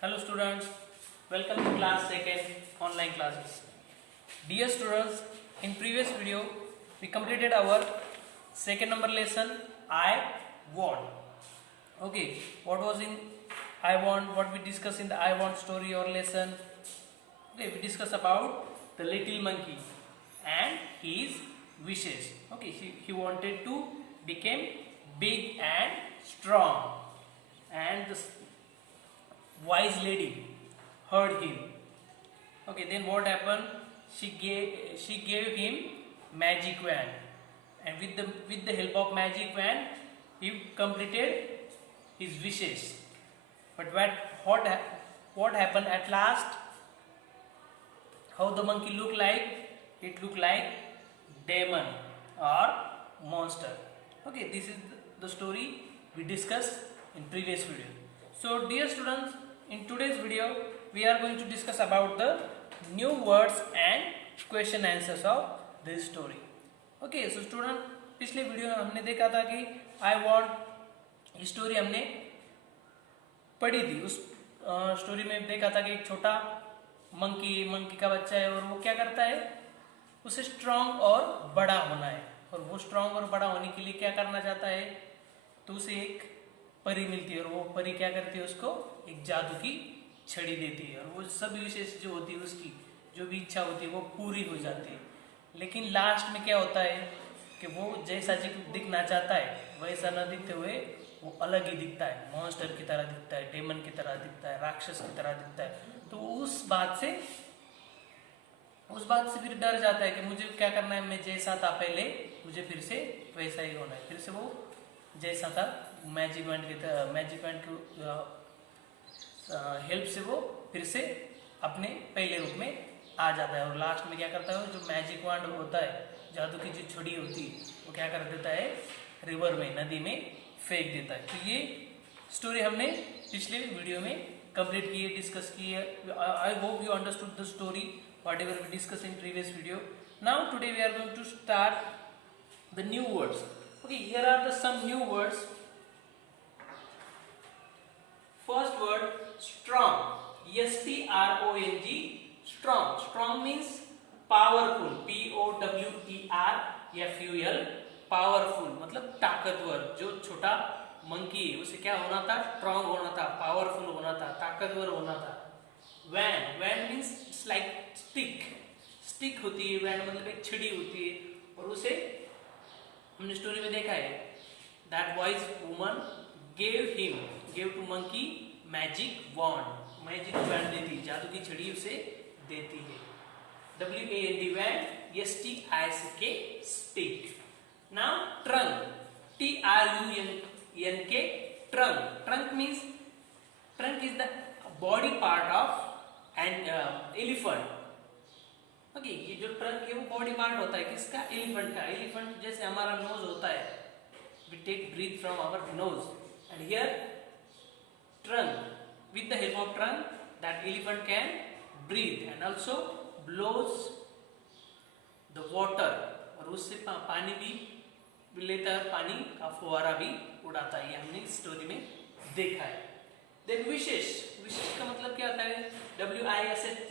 Hello students, welcome to class 2nd online classes. Dear students, in previous video we completed our second number lesson I want. Okay, what was in I want, what we discussed in the I want story or lesson. Okay, we discussed about the little monkey and his wishes. Okay, he wanted to become big and strong, and the wise lady heard him. Okay, then what happened? She gave him magic wand, and with the help of magic wand, he completed his wishes. But what happened at last? How the monkey looked like? It looked like demon or monster. Okay, this is the story we discussed in previous video. So dear students, in today's video we are going to discuss about the new words and question answers of this story. Okay, so student, पिछले video में हमने देखा था कि I want story हमने पढ़ी थी. उस स्टोरी में देखा था कि एक छोटा मंकी का बच्चा है और वो क्या करता है, उसे स्ट्रांग और बड़ा होना है, और वो स्ट्रांग और बड़ा होने के लिए क्या करना चाहता है, तो उसे एक परी मिलती है और वो परी क्या करती है, उसको एक जादू की छड़ी देती है और वो सभी विशेष जो होती है, उसकी जो भी इच्छा होती है वो पूरी हो जाती है. लेकिन लास्ट में क्या होता है कि वो जैसा दिखना चाहता है वैसा न दिखते हुए वो अलग ही दिखता है, मॉन्स्टर की तरह दिखता है, डेमन की तरह दिखता है, राक्षस की तरह दिखता है. तो उस बात से फिर डर जाता है कि मुझे क्या करना है, मैं जैसा था पहले मुझे फिर से वैसा ही होना है. फिर से वो जैसा था मैजिक वैंड की हेल्प से वो फिर से अपने पहले रूप में आ जाता है. और लास्ट में क्या करता है, जो मैजिक वैंड होता है, जादू की जो छड़ी होती है, वो क्या कर देता है, रिवर में, नदी में फेंक देता है. तो ये स्टोरी हमने पिछले वीडियो में कंप्लीट की है, डिस्कस की है. I hope you understood the story whatever we discuss in previous video. Now today we are going to start the new words. Okay, here are the some new words. First word, strong. S-T-R-O-N-G. Strong. Strong means powerful. P-O-W-E-R-F-U-L. Powerful मतलब ताकतवर. जो छोटा monkey है उसे क्या होना था, strong होना था, पावरफुल होना था, ताकतवर होना था. Wand means it's like stick होती है. वैन मतलब एक छड़ी होती है, और उसे हमने स्टोरी में देखा है, that wise woman gave to monkey magic wand. Magic wand देती है, जादू की छड़ी उसे देती है. W-A-N-D wand, S-T-I-C-K stick. Now trunk, T-R-U-N-K trunk. Trunk is the body part of an elephant. Okay, ये जो ट्रंक है वो बॉडी पार्ट होता है किसका, एलिफेंट का. एलिफेंट जैसे हमारा नोज होता है, we take breath from our nose, and here trunk, with the help of trunk that elephant can breathe and also blows the water, और उससे पानी भी लेता है, पानी का फुहारा भी उड़ाता है. ये हमने इस स्टोरी में देखा है. देन विशेष का मतलब क्या होता है, W-I-S-H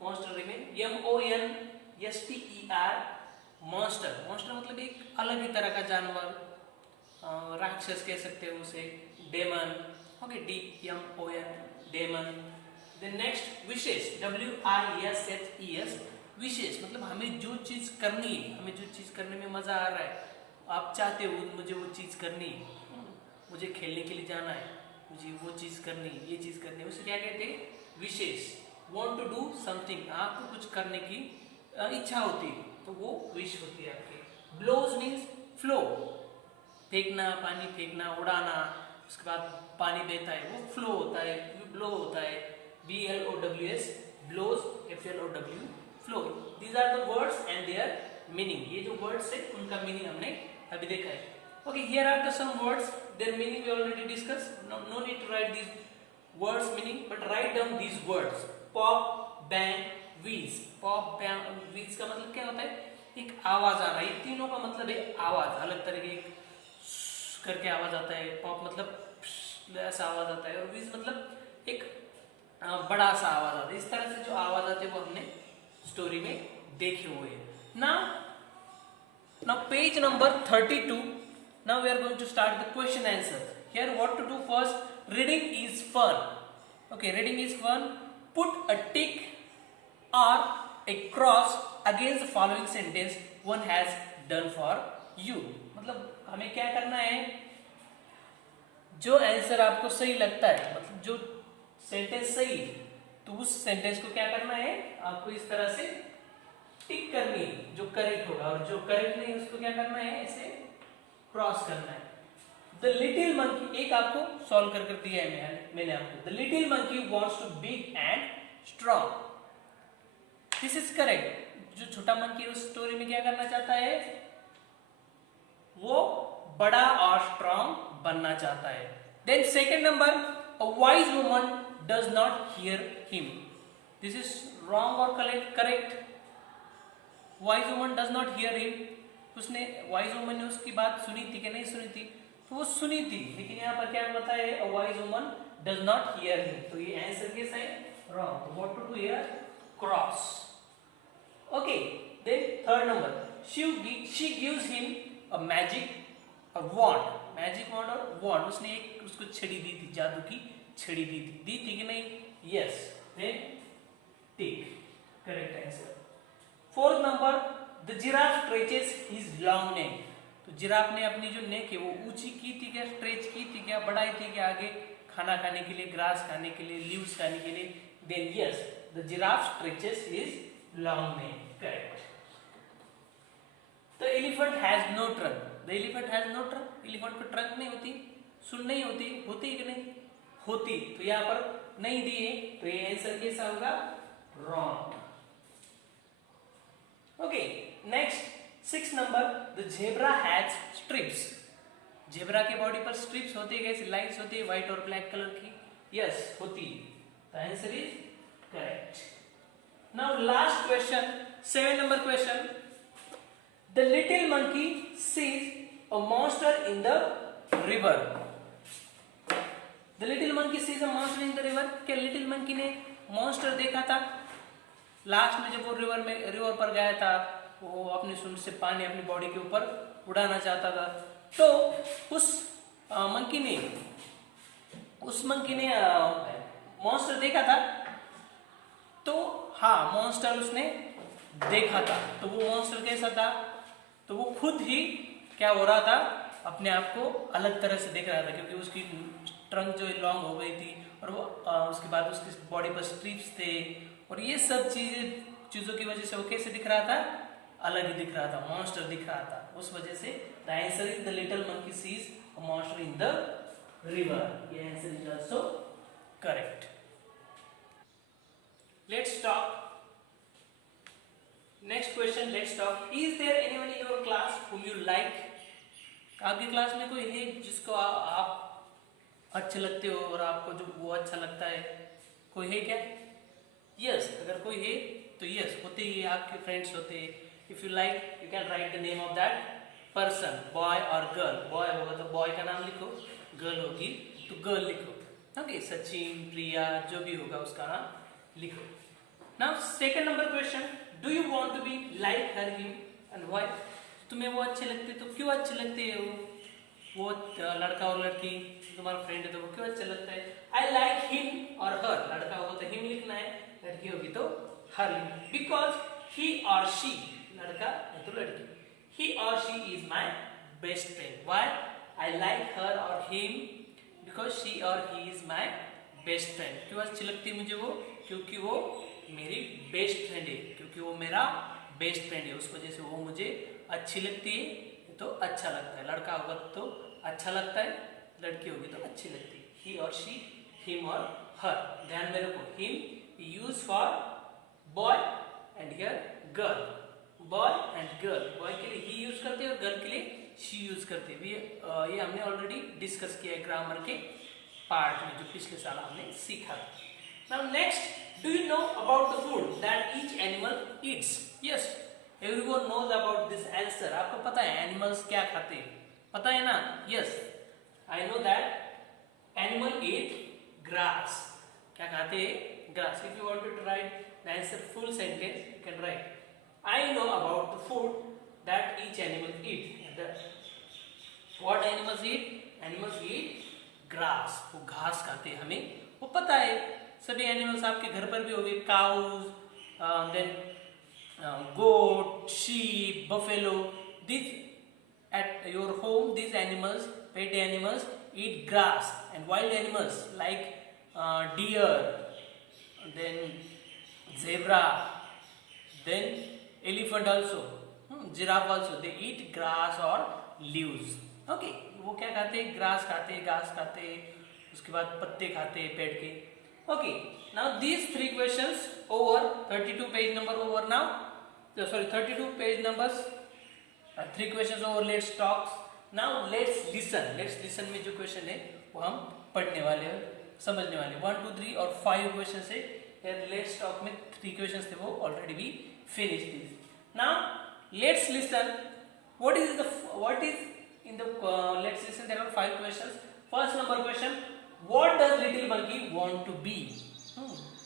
monster remain, M-O-N-S-T-E-R monster मतलब एक अलग ही तरह का जानवर, राक्षस कह सकते हो उसे, demon. Okay, D-M-O-N demon. Then next wishes, W-I-S-H-E-S wishes मतलब हमें जो चीज करनी है, हमें जो चीज करने में मजा आ रहा है, आप चाहते हो मुझे वो चीज करनी है, मुझे खेलने के लिए जाना है, मुझे वो चीज करनी है, ये चीज करनी है, उसे क्या कहते हैं, विशेष. Want to do something, आपको कुछ करने की इच्छा होती है, तो वो विश होती है आपकी. ब्लोज मीन्स फ्लो, फेंकना, पानी फेंकना, उड़ाना, उसके बाद पानी देता है, वो फ्लो होता है, ब्लो होता है. B-L-O-W-S blows, F-L-O-W flow. These are the words and their meaning. ये जो वर्ड्स है उनका मीनिंग हमने अभी देखा है. Okay, here are the some words, their meaning we already discuss. No need to write these words meaning, but write down these words. Pop, bang, whizz. Pop, bang, whizz का मतलब क्या होता है, एक आवाज आ रहा है. तीनों का मतलब है आवाज, अलग तरह के करके आवाज आता है. पॉप मतलब ऐसा आवाज आता है, और व्हीज मतलब एक बड़ा सा आवाज आता है। इस तरह से जो आवाज आते हैं वो हमने स्टोरी में देखे हुए हैं। Now page number 32. Now we are going to start the question answer. Here what to do first? Reading is fun. Okay, reading is fun. Put a tick or a cross against the following sentence one has done for you. मतलब हमें क्या करना है, जो answer आपको सही लगता है, मतलब जो सेंटेंस सही, तो उस सेंटेंस को क्या करना है, आपको इस तरह से टिक करनी है जो करेक्ट होगा, और जो करेक्ट नहीं उसको क्या करना है, ऐसे क्रॉस करना है। द लिटिल मंकी, एक आपको सॉल्व कर दिया है मैंने आपको। The little monkey wants to big and strong, this is correct. जो छोटा मंकी उस स्टोरी में क्या करना चाहता है, वो बड़ा और स्ट्रॉन्ग बनना चाहता है। Then second number, a wise woman does not hear him, this is wrong और correct. Wise woman does not hear him, उसने वाइज वुमन ने उसकी बात सुनी थी कि नहीं सुनी थी, तो वो सुनी थी, लेकिन यहाँ पर क्या बताया है, a wise woman does not hear him, तो ये आंसर कैसा है, wrong. What to do here, cross. Okay, then third number, she gives him a magic wand, magic wand और वॉन्ड, उसने एक उसको छड़ी दी थी, जादू की छड़ी दी थी कि नहीं, yes, then tick, correct answer. Fourth number, the giraffe stretches his long neck, तो जिराफ ने अपनी जो नेक है वो ऊंची की थी क्या, स्ट्रेच की थी क्या, बढ़ाई थी क्या, आगे खाना खाने के लिए, ग्रास खाने के लिए, लीव्स खाने के लिए, then yes, the giraffe stretches his long neck, correct. The elephant has no trunk, the elephant has no trunk, elephant को ट्रंक नहीं होती, सुन नहीं होती, होती है कि नहीं, होती, तो यहाँ पर नहीं दी है, तो ये आंसर कैसा होगा, wrong. Okay, next six number, the zebra has strips, zebra के बॉडी पर स्ट्रिप्स होती है, कैसी लाइंस होती है, व्हाइट और ब्लैक कलर की, यस होती है, the answer is correct. Now last question, 7 number question, the little monkey sees a monster in the river, the little monkey sees a monster in the river, क्या little monkey ने monster देखा था? Last में जब वो river पर गया था, वो अपनी सूंड से पानी अपनी बॉडी के ऊपर उड़ाना चाहता था, तो उस मंकी ने मॉन्स्टर देखा था, तो हाँ मॉन्स्टर उसने देखा था, तो वो मॉन्स्टर कैसा था, तो वो खुद ही क्या हो रहा था, अपने आप को अलग तरह से देख रहा था, क्योंकि उसकी ट्रंक जो लॉन्ग हो गई थी, और वो उसके बाद उसकी बॉडी पर स्ट्रिप्स थे, और ये सब चीजों की वजह से वो कैसे दिख रहा था, अलग ही दिख रहा था, मॉन्स्टर दिख रहा था, उस वजह से the answer is the little monkey sees a monster in the river, ये answer is also correct. Let's talk next question, let's talk, is there anyone in your class whom you like, आपकी class में कोई है जिसको आप अच्छे लगते हो और आपको जो वो अच्छा लगता है, कोई है क्या? यस, अगर कोई है तो यस, होते ही आपके फ्रेंड्स होते हैं। If you like you can right the name of that person, boy और गर्ल, बॉय होगा तो बॉय का नाम लिखो, गर्ल होगी तो गर्ल लिखो, ओके, सचिन, प्रिया, जो भी होगा उसका नाम लिखो। Now second number question, do you want to be like her, him and why, तुम्हें वो अच्छे लगते तो क्यों अच्छे लगते हैं वो लड़का और लड़की तुम्हारा फ्रेंड है तो वो क्यों अच्छा लगता है? आई लाइक हिम और हर, लड़का होगा तो हिम लिखना है, लड़की होगी तो हर लिखना है, बिकॉज ही और शी, लड़का है तो लड़की, ही और she is my best friend, why I like her और हिम, बिकॉज शी और he is my best friend, क्यों अच्छी लगती है मुझे वो, क्योंकि वो मेरी बेस्ट फ्रेंड है, क्योंकि वो मेरा बेस्ट फ्रेंड है, उस वजह से वो मुझे अच्छी लगती है, तो अच्छा लगता है, लड़का होगा तो अच्छा लगता है, लड़की होगी तो अच्छी लगती है, ही और शी, हिम और हर, ध्यान में रखो, him use for boy and here girl, boy and girl, boy के लिए ही यूज करते हैं और गर्ल के लिए शी यूज करते हैं, ये हमने ऑलरेडी डिस्कस किया है ग्रामर के पार्ट में, जो पिछले साल हमने सीखा। Now next, do you know about the food that each animal eats? Yes, everyone knows about this answer, आपको पता है एनिमल्स क्या खाते हैं, पता है ना? Yes, I know that animal eat grass. क्या खाते हैं? Grass. If you want to write the answer full sentence you can write I know about the food that each animal eat. What animals eat? Animals eat grass. वो घास खाते हैं, हमें वो पता है। सभी एनिमल्स आपके घर पर भी होंगे, cows, then goat, sheep, buffalo. These at your home, these animals, pet animals, eat grass, and wild animals like deer, then zebra, then elephant also, giraffe also. They eat grass or leaves. Okay, वो क्या खाते हैं? Grass खाते हैं, घास खाते हैं, उसके बाद पत्ते खाते हैं पेड़ के. Okay, now these three questions over. 32 page number over now. Sorry, 32 page numbers. Three questions over. Let's talk. Now let's listen. Let's listen में जो question है वो हम पढ़ने वाले हैं, समझने वाले. 1, 2, 3 और 5 questions है. Let's talk में 3 questions थे, वो already we finished this. Now let's listen. What is in the let's listen. There are 5 questions. First number question. What does little monkey want to be?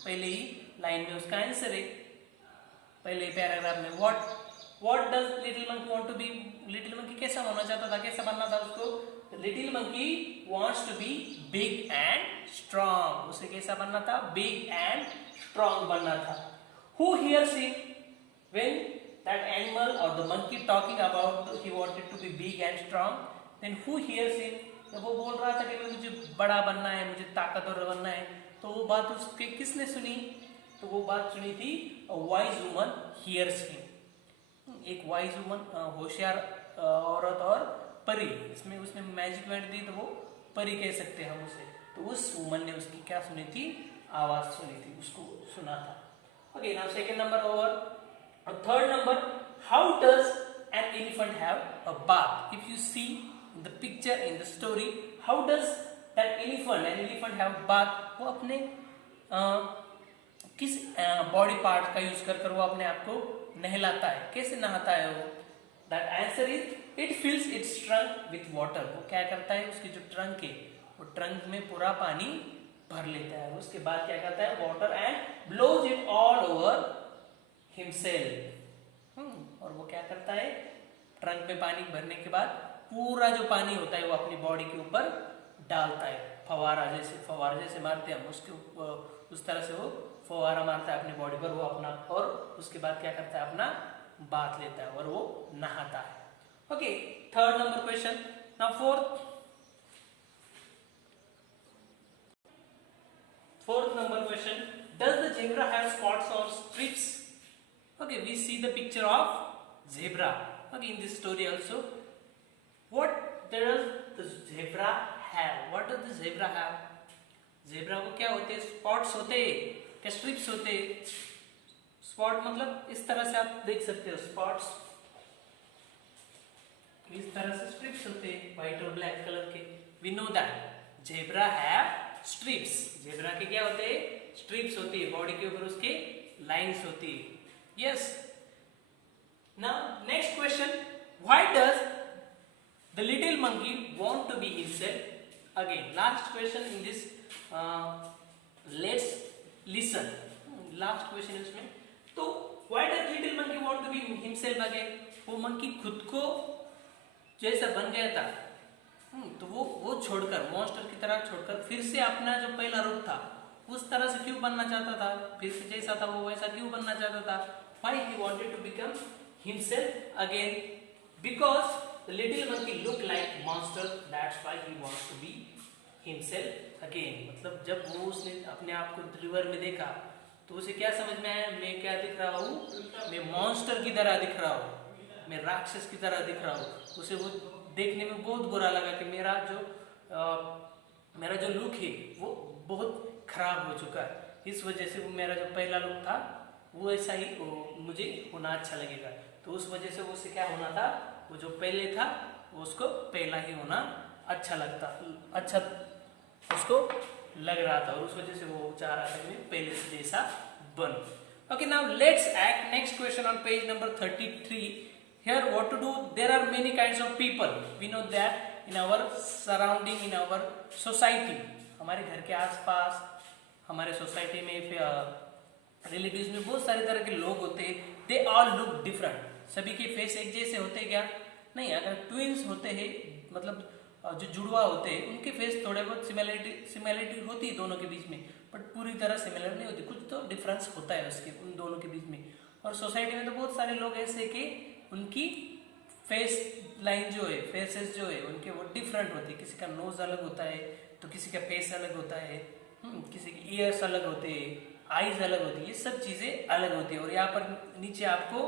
पहले ही लाइन में उसका answer है, पहले paragraph में. What does little monkey want to be? Little monkey कैसा होना चाहता था, कैसा बनना था उसको? Little monkey wants to be big and strong. उसे कैसा बनना था? बिग एंड स्ट्रांग बनना था. Who hears him when that animal और the monkey talking about he wanted to be big and strong? Then who hears him? जब वो बोल रहा था कि मुझे बड़ा बनना है, मुझे ताकतवर बनना है, तो वो बात उसके किसने सुनी? तो वो बात सुनी थी वाइज वुमन हियर्स हिम. एक वाइज वुमन, होशियार औरत और परी, इसमें उसने मैजिक वर्ड दी तो वो परी कह सकते हैं हम उसे. तो उस वुमन ने उसकी क्या सुनी थी? आवाज सुनी थी, उसको सुना था. Okay, now second number over. Third number, how does an elephant have a bath? If you see the picture in the story, how does that elephant have bath? वो अपने किस बॉडी पार्ट का यूज कर वो अपने आप को नहलाता है? कैसे नहाता है वो? That answer is it fills its trunk with water. वो क्या करता है? उसकी जो ट्रंक है वो ट्रंक में पूरा पानी भर लेता है. उसके बाद क्या करता है? Water and blows it all over himself. और वो क्या करता है? ट्रंक में पानी भरने के बाद पूरा जो पानी होता है वो अपनी बॉडी के ऊपर डालता है. फवारा जैसे मारते हैं हम, उसके उस तरह से वो फवारा मारता है अपनी बॉडी पर वो अपना. और उसके बाद क्या करता है? अपना बाथ लेता है और वो नहाता है. Okay, third number question. Now fourth number question. Does the zebra have spots or strips? Okay, we see the picture of zebra. Okay, in this story also. What does the zebra have? What does the zebra have? Zebra को क्या होते हैं? Spots होते हैं, क्या strips होते हैं? Spot मतलब इस तरह से आप देख सकते हो, स्पॉट्स इस तरह से स्ट्रिप्स होते हैं, व्हाइट और ब्लैक कलर के. We know that zebra have stripes. Zebra के क्या होते हैं? स्ट्रिप्स होती है, बॉडी के ऊपर उसके लाइंस होती है. Yes. Now next question. Why does the little monkey want to be himself? Again last question in this. Let's listen. Last question है उसमें. तो why does little monkey want to be himself again? वो monkey खुद को जैसा बन गया था, तो वो छोड़कर, मॉन्स्टर की तरह छोड़कर फिर से अपना जो पहला रूप था उस तरह से क्यों बनना चाहता था? फिर से जैसा था वो वैसा क्यों बनना चाहता था? Why he wanted to become himself again? Because the little monkey look like monster, that's why he wants to be himself again. मतलब जब वो उसने अपने आप को रिवर में देखा तो उसे क्या समझ में आया? मैं क्या दिख रहा हूँ? मैं मॉन्स्टर की तरह दिख रहा हूँ, मैं राक्षस की तरह दिख रहा हूँ. उसे वो देखने में बहुत बुरा लगा कि मेरा जो लुक है वो बहुत खराब हो चुका है. इस वजह से वो मेरा जो पहला लुक था वो ऐसा ही मुझे होना अच्छा लगेगा. तो उस वजह से वो उसे क्या होना था? वो जो पहले था वो उसको पहला ही होना अच्छा उसको लग रहा था, और उस वजह से वो चाह रहा था कि मैं पहले से जैसा बनूं. Okay, now let's act. Next question on page number 33. Here, what to do? There are many kinds of people. We know that in our surrounding, in our society, हमारे घर के आसपास, हमारे सोसाइटी में, रिलेटिव्स में बहुत सारे तरह के लोग होते हैं, दे ऑल लुक डिफरेंट। सभी के फेस एक जैसे होते क्या? नहीं। अगर ट्विंस होते हैं, मतलब जो जुड़वा होते हैं, उनके फेस थोड़े बहुत सिमिलरिटी होती है दोनों के बीच में, बट पूरी तरह सिमिलर नहीं होती, कुछ तो डिफरेंस होता है उसके उन दोनों के बीच में। और सोसाइटी में तो बहुत सारे लोग ऐसे कि उनकी फेस लाइन जो है, फेसेस जो है उनके, वो डिफरेंट होती है। किसी का नोज अलग होता है, तो किसी का फेस अलग होता है, किसी के ईयर्स अलग होते हैं, आईज अलग होती है, ये सब चीजें अलग होती है। और यहाँ पर नीचे आपको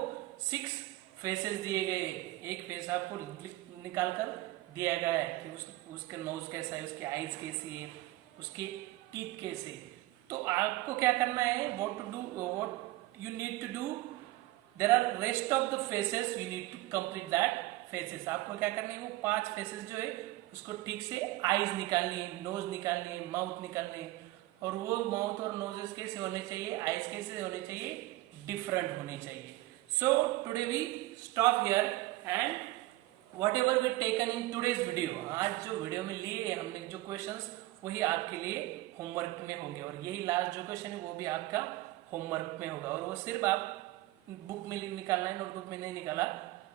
6 फेसेस दिए गए, एक फेस आपको निकाल कर दिया गया है कि उसका नोज कैसा है, उसकी आईज कैसी है, उसके टीथ कैसे। तो आपको क्या करना है, what you need to do, there are rest of the faces, you need to complete that faces. आपको क्या करना है, वो 5 फेसेस जो है उसको ठीक से आईज निकालनी है, नोज निकालनी है, माउथ निकालनी है। और वो माउथ और नोजेस कैसे होने चाहिए, आईज कैसे होने चाहिए, डिफरेंट होने चाहिए। So today we stop here and whatever we taken in today's video, आज जो वीडियो में लिए हमने जो क्वेश्चंस, वही आपके लिए होमवर्क में होंगे। और यही लास्ट जो क्वेश्चन है वो भी आपका होमवर्क में होगा। और वो सिर्फ आप बुक में निकालना है, नोटबुक में नहीं निकाला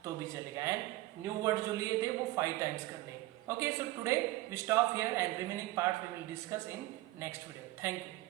तो भी चलेगा। एंड न्यू वर्ड जो लिए थे वो 5 टाइम्स करने हैं। Okay, so today we stop here and remaining part we will discuss in next video. Thank you.